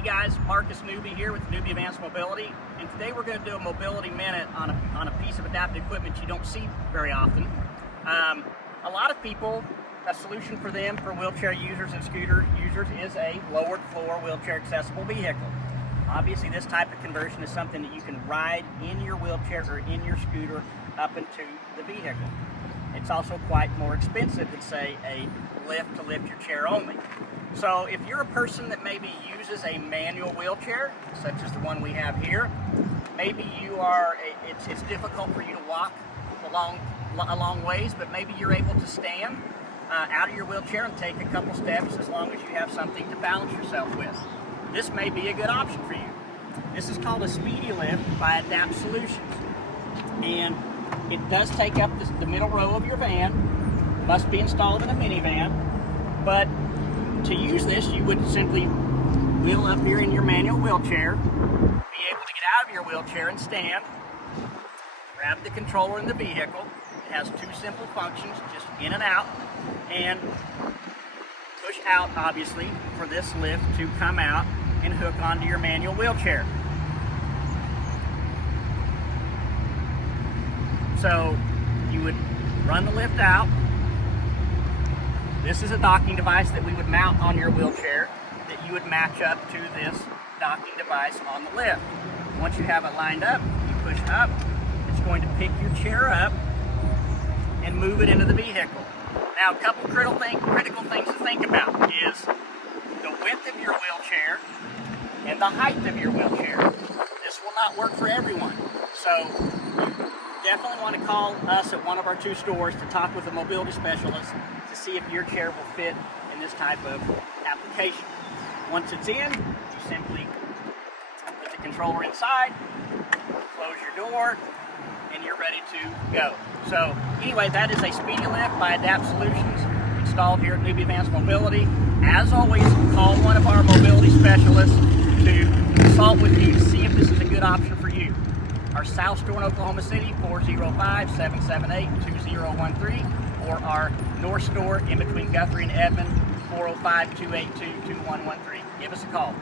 Hey guys, Marcus Newby here with Newby-Vance Mobility, and today we're going to do a mobility minute on a piece of adaptive equipment you don't see very often. A lot of people, a solution for them, for wheelchair users and scooter users, is a lowered floor wheelchair accessible vehicle. Obviously this type of conversion is something that you can ride in your wheelchair or in your scooter up into the vehicle. It's also quite more expensive than, say, a lift to lift your chair only. So if you're a person that maybe uses a manual wheelchair, such as the one we have here, maybe it's difficult for you to walk a long ways, but maybe you're able to stand out of your wheelchair and take a couple steps as long as you have something to balance yourself with. This may be a good option for you. This is called a Speedy lift by Adapt Solutions. And it does take up the middle row of your van, must be installed in a minivan, but to use this, you would simply wheel up here in your manual wheelchair, be able to get out of your wheelchair and stand, grab the controller in the vehicle. It has two simple functions, just in and out, and push out, obviously, for this lift to come out and hook onto your manual wheelchair. So you would run the lift out. This is a docking device that we would mount on your wheelchair that you would match up to this docking device on the lift. Once you have it lined up, you push up. It's going to pick your chair up and move it into the vehicle. Now, a couple critical things to think about is the width of your wheelchair and the height of your wheelchair. This will not work for everyone. So you definitely want to call us at one of our two stores to talk with a mobility specialist to see if your chair will fit in this type of application. Once it's in, you simply put the controller inside, close your door, and you're ready to go. So anyway, that is a Speedy lift by Adapt Solutions, installed here at Newby-Vance Mobility. As always, call one of our mobility specialists to consult with you to see if this is a good option for you. Our South store in Oklahoma City, 405-778-2013, or our North store in between Guthrie and Edmond, 405-282-2113. Give us a call.